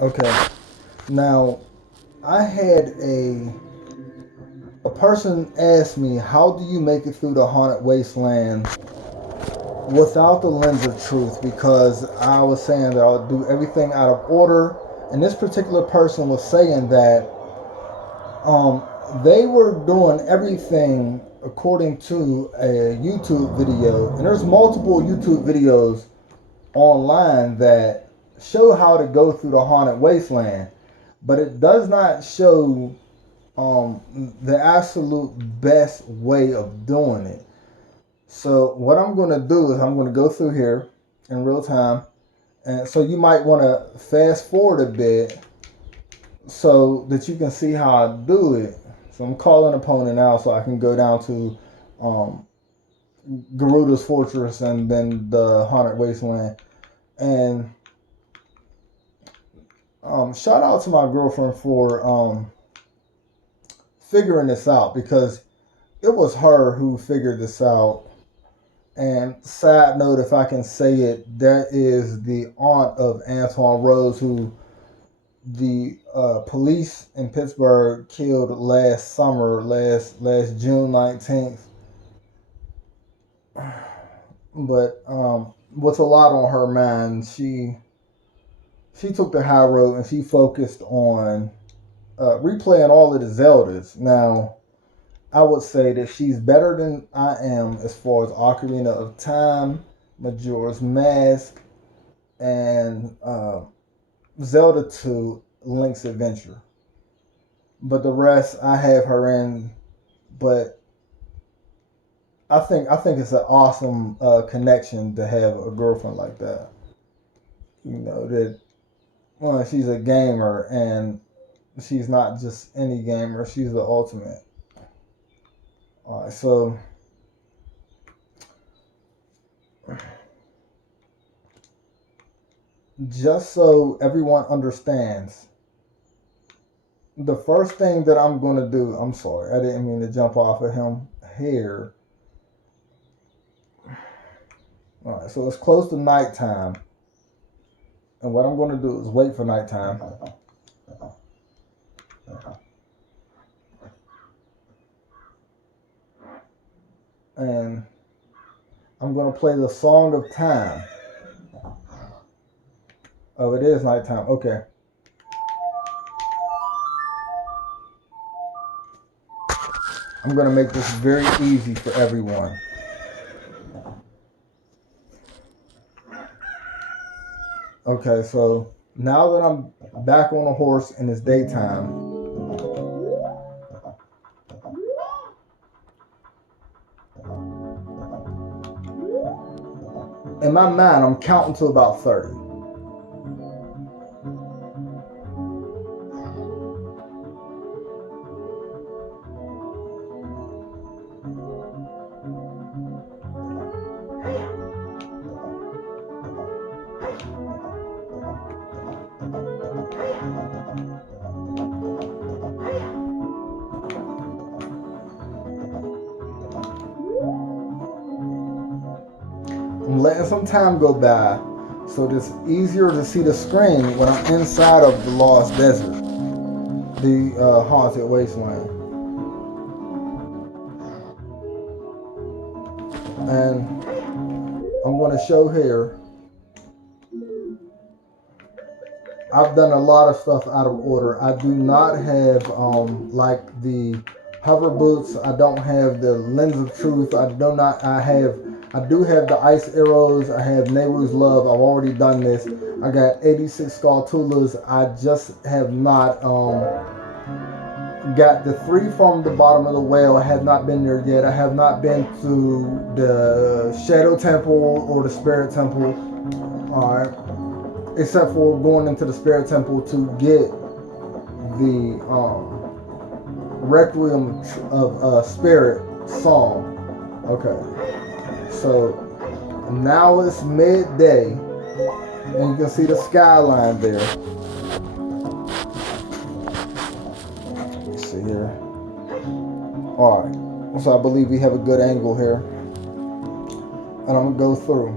Okay. Now, I had a person ask me, "How do you make it through the haunted wasteland without the lens of truth?" Because I was saying that I'll do everything out of order, and this particular person was saying that um, they were doing everything according to a YouTube video, and there's multiple YouTube videos online that show how to go through the haunted wasteland, but it does not show the absolute best way of doing it. So what I'm going to do is I'm going to go through here in real time, and so you might want to fast forward a bit so that you can see how I do it. So I'm calling an opponent now, so I can go down to um, Garuda's Fortress and then the haunted wasteland. And shout out to my girlfriend for figuring this out, because it was her who figured this out. And side note, if I can say it, that is the aunt of Antoine Rose, who the police in Pittsburgh killed last summer, last June 19th. But with a lot on her mind, she took the high road and she focused on replaying all of the Zeldas. Now, I would say that she's better than I am as far as Ocarina of Time, Majora's Mask, and Zelda 2, Link's Adventure. But the rest, I have her in. But I think it's an awesome connection to have a girlfriend like that. You know that, well, she's a gamer, and she's not just any gamer. She's the ultimate. All right, so just so everyone understands, the first thing that I'm going to do, I'm sorry, I didn't mean to jump off of him here. All right, so it's close to nighttime. And what I'm going to do is wait for nighttime. And I'm going to play the Song of Time. Oh, it is nighttime. Okay. I'm going to make this very easy for everyone. Okay, so now that I'm back on a horse and it's daytime, in my mind, I'm counting to about 30. I'm letting some time go by so it's easier to see the screen when I'm inside of the Lost Desert, the haunted wasteland. And I'm going to show here, I've done a lot of stuff out of order. I do not have like the hover boots. I don't have the lens of truth. I do have the ice arrows. I have Nehru's love. I've already done this. I got 86 Skulltulas. I just have not got the 3 from the bottom of the whale. I have not been there yet. I have not been to the Shadow Temple or the Spirit Temple. Alright. Except for going into the Spirit Temple to get the Requiem of Spirit song. Okay, so now it's midday, and you can see the skyline there. Let's see here. All right, so I believe we have a good angle here, and I'm gonna go through.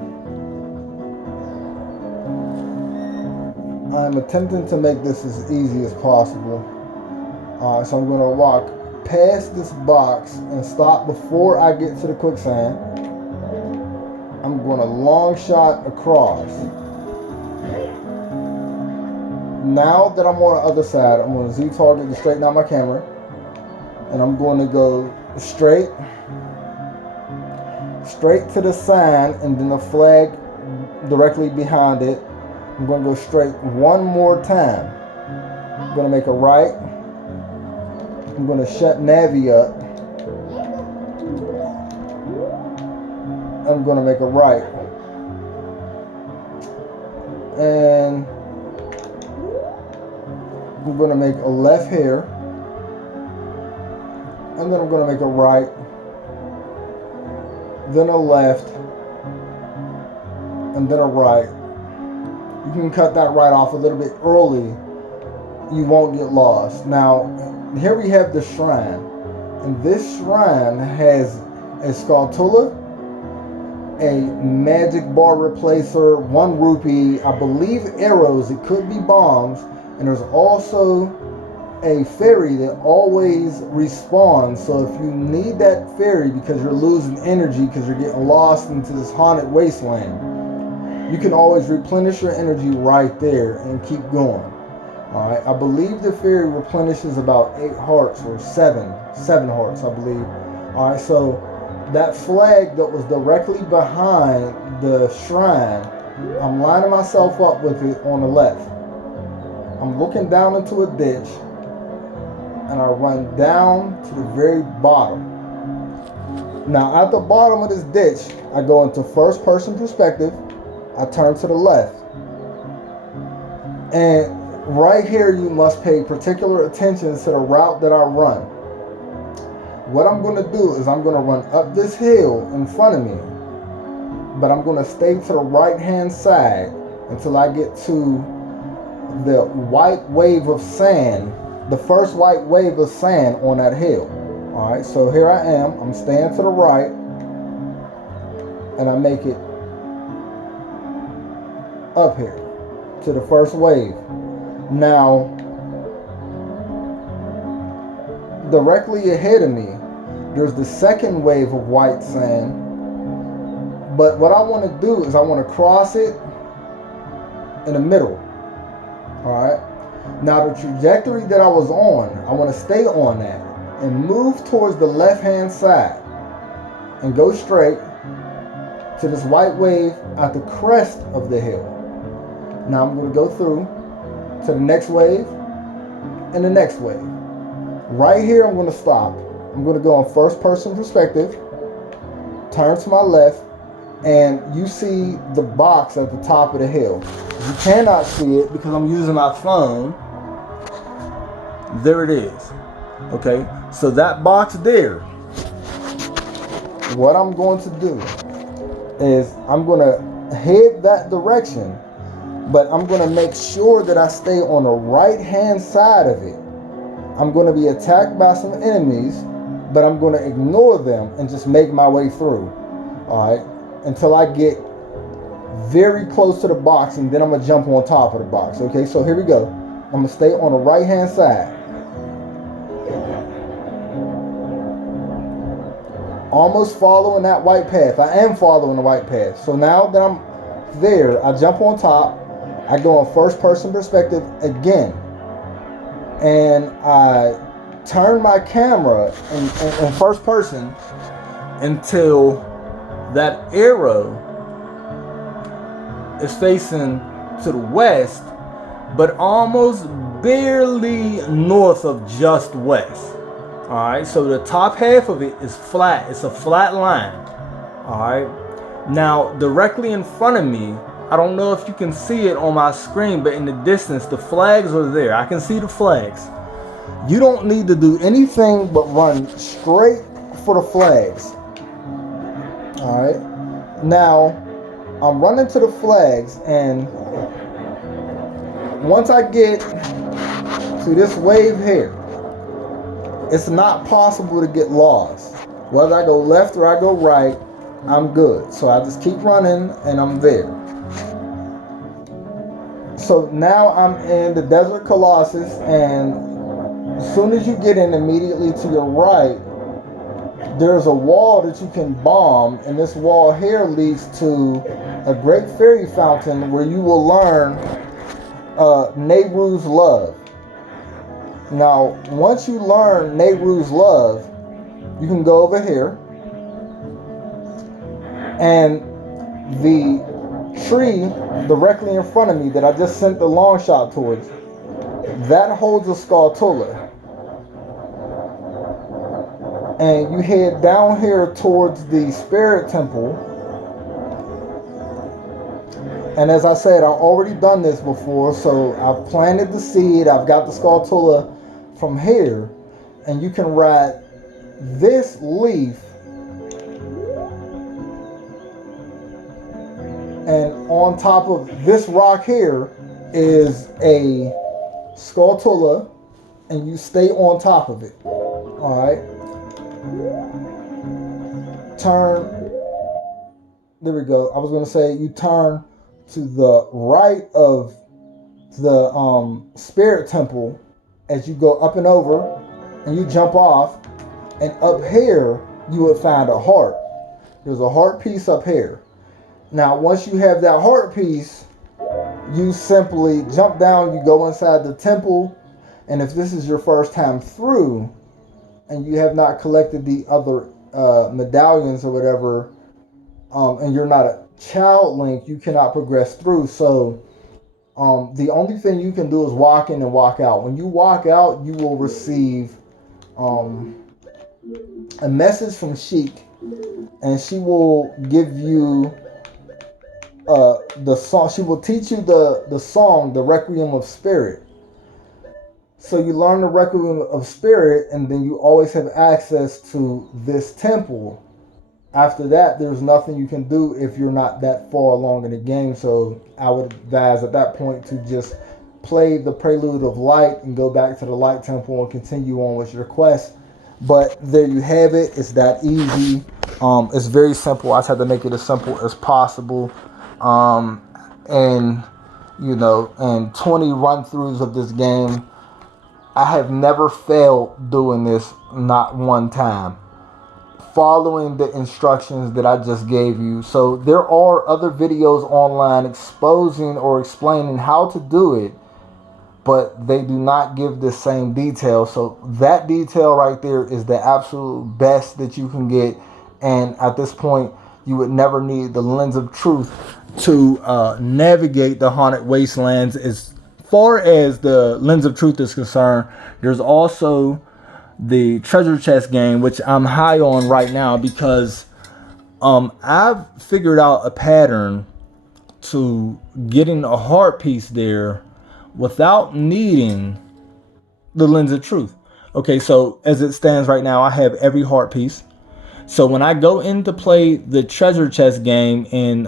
I'm attempting to make this as easy as possible. Alright, so I'm going to walk past this box and stop before I get to the quicksand. I'm going to long shot across. Now that I'm on the other side, I'm going to Z target to straighten out my camera. And I'm going to go straight to the sign and then the flag directly behind it. I'm going to go straight one more time. I'm going to make a right. I'm going to shut Navi up. I'm going to make a right. And I'm going to make a left here. And then I'm going to make a right. Then a left. And then a right. You can cut that right off a little bit early. You won't get lost. Now, here we have the shrine. And this shrine has a Skulltula, a magic bar replacer, 1 rupee, I believe arrows, it could be bombs, and there's also a fairy that always respawns. So if you need that fairy because you're losing energy because you're getting lost into this haunted wasteland, you can always replenish your energy right there and keep going. Alright, I believe the fairy replenishes about 8 hearts or 7 hearts, I believe. Alright, so that flag that was directly behind the shrine, I'm lining myself up with it on the left. I'm looking down into a ditch and I run down to the very bottom. Now at the bottom of this ditch, I go into first person perspective. I turn to the left. And right here, you must pay particular attention to the route that I run. What I'm going to do is I'm going to run up this hill in front of me, but I'm going to stay to the right hand side until I get to the white wave of sand, the first white wave of sand on that hill. Alright, so here I am. I'm staying to the right, and I make it up here to the first wave. Now, directly ahead of me, there's the second wave of white sand. But what I want to do is I want to cross it in the middle. Alright? Now, the trajectory that I was on, I want to stay on that and move towards the left-hand side and go straight to this white wave at the crest of the hill. Now, I'm going to go through to the next wave and the next wave. Right here, I'm going to stop. I'm going to go on first person perspective, turn to my left, and you see the box at the top of the hill. You cannot see it because I'm using my phone. There it is. Okay, so that box there, what I'm going to do is I'm going to head that direction, but I'm going to make sure that I stay on the right hand side of it. I'm going to be attacked by some enemies, but I'm going to ignore them and just make my way through. Alright, until I get very close to the box, and then I'm going to jump on top of the box. Okay, so here we go. I'm going to stay on the right hand side. Almost following that white path. I am following the white path. So now that I'm there, I jump on top. I go on first person perspective again. And I turn my camera in first person until that arrow is facing to the west, but almost barely north of just west. Alright, so the top half of it is flat. It's a flat line. Alright, now directly in front of me, I don't know if you can see it on my screen, but in the distance, the flags are there. I can see the flags. You don't need to do anything but run straight for the flags. Alright, now I'm running to the flags, and once I get to this wave here, it's not possible to get lost. Whether I go left or I go right, I'm good. So I just keep running and I'm there. So now I'm in the Desert Colossus, and as soon as you get in, immediately to your right, there's a wall that you can bomb, and this wall here leads to a great fairy fountain where you will learn Nehru's Love. Now, once you learn Nehru's Love, you can go over here, and the tree directly in front of me that I just sent the long shot towards, that holds a Skulltula. And you head down here towards the Spirit Temple. And as I said, I've already done this before, so I've planted the seed. I've got the Skulltula from here, and you can ride this leaf, and on top of this rock here is a Skulltula, and you stay on top of it. All right. Turn. There we go. I was going to say you turn to the right of the Spirit Temple as you go up and over, and you jump off, and up here you would find a heart. There's a heart piece up here. Now once you have that heart piece, you simply jump down, you go inside the temple, and if this is your first time through and you have not collected the other medallions or whatever, and you're not a child Link, you cannot progress through. So the only thing you can do is walk in and walk out. When you walk out, you will receive a message from Sheik, and she will give you the song. She will teach you the song, the Requiem of Spirit. So you learn the Requiem of Spirit, and then you always have access to this temple. After that, there's nothing you can do if you're not that far along in the game. So I would advise at that point to just play the Prelude of Light and go back to the Light Temple and continue on with your quest. But there you have it. It's that easy. It's very simple. I just had to make it as simple as possible. And you know, and 20 run-throughs of this game, I have never failed doing this, not one time, following the instructions that I just gave you. So there are other videos online exposing or explaining how to do it, but they do not give the same detail. So that detail right there is the absolute best that you can get. And at this point, you would never need the Lens of Truth to navigate the Haunted Wastelands. As far as the Lens of Truth is concerned, there's also the treasure chest game, which I'm high on right now because I've figured out a pattern to getting a heart piece there without needing the Lens of Truth. Okay, so as it stands right now, I have every heart piece. So when I go in to play the treasure chest game in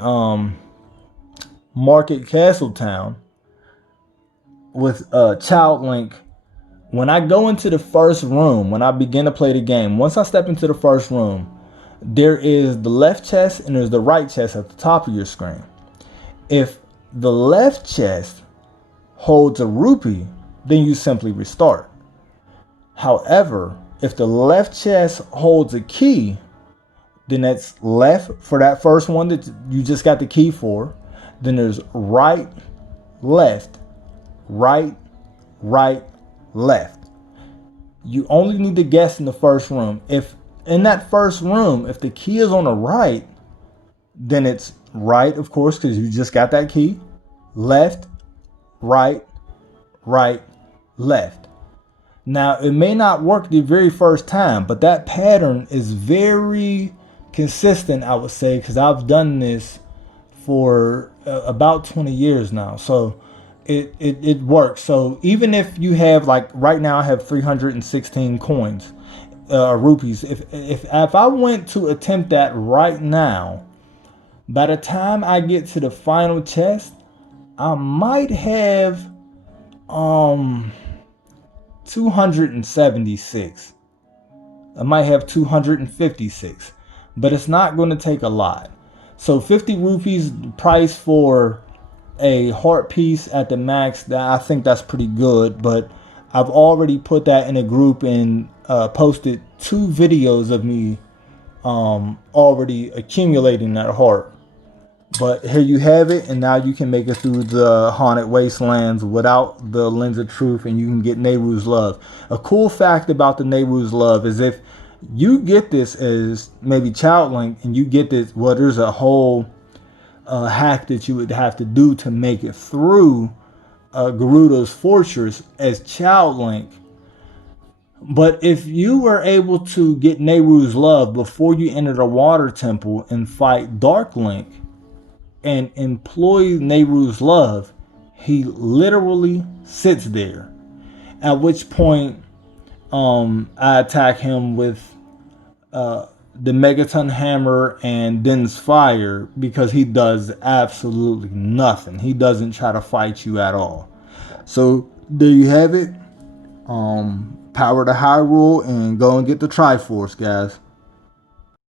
Market Castle Town with Child Link, when I go into the first room, when I begin to play the game, once I step into the first room, there is the left chest and there's the right chest at the top of your screen. If the left chest holds a rupee, then you simply restart. However, if the left chest holds a key, then that's left for that first one that you just got the key for. Then there's right, left, right, right, left. You only need to guess in the first room. If in that first room, if the key is on the right, then it's right, of course, because you just got that key. Left, right, right, left. Now, it may not work the very first time, but that pattern is very consistent, I would say, because I've done this for about 20 years now. So it works. So even if you have, like right now I have 316 coins, rupees. If I went to attempt that right now, by the time I get to the final chest, I might have 276. I might have 256, but it's not going to take a lot. So 50 rupees price for a heart piece at the max, that I think that's pretty good. But I've already put that in a group and posted 2 videos of me already accumulating that heart. But here you have it, and now you can make it through the Haunted Wastelands without the Lens of Truth, and you can get Nehru's Love. A cool fact about the Nehru's Love is if you get this as maybe Child Link, and you get this, well, there's a whole hack that you would have to do to make it through Gerudo's Fortress as Child Link. But if you were able to get Nehru's Love before you enter the Water Temple and fight Dark Link, and employ Nehru's Love, he literally sits there. At which point, I attack him with the Megaton Hammer and Den's Fire, because he does absolutely nothing. He doesn't try to fight you at all. So there you have it. Power to Hyrule and go and get the Triforce, guys.